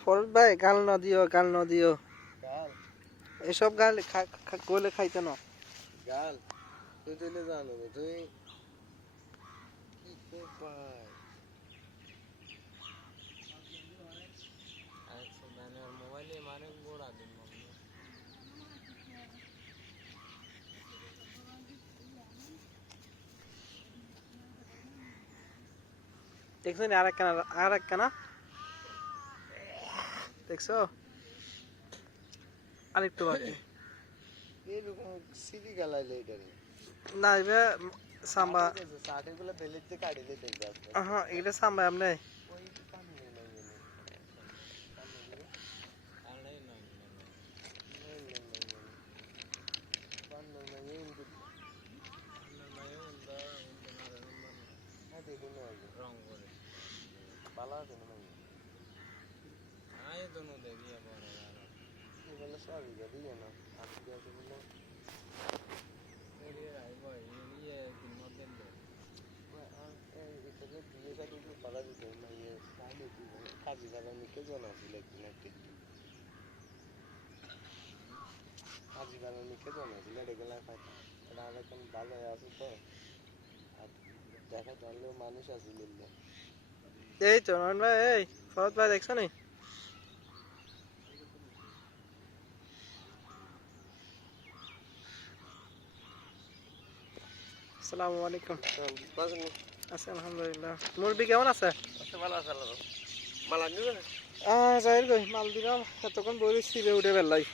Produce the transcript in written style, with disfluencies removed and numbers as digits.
ফরদ ভাই গাল ন দিও এসব গাল করলে খাইতে না গাল তুই দিলে জানো তুই কি ভাই আচ্ছা দানের মোবাইলে মানে গোড়া দিন দেখছো আর এক কানা দেখছো আরেকটু বাকি এইরকম সিলি গালাইলে এটারে না এবার সাম্বা সাটেগুলো বেলেতে কাটিলে দেখবে হ্যাঁ এটা সাম্বা আপনি ওই কামনে নাই মানুষ আছে এই তো নয়ন ভাই এই ফরদ ভাই দেখছো নি আসসালামু আলাইকুম আচ্ছা আলহামদুলিল্লাহ মুরবি কেমন আছে ভালো আছে মালা নিবে না যাই কই মাল দিলাম এতক্ষণ বই ছিঁড়ে উঠে বেলাই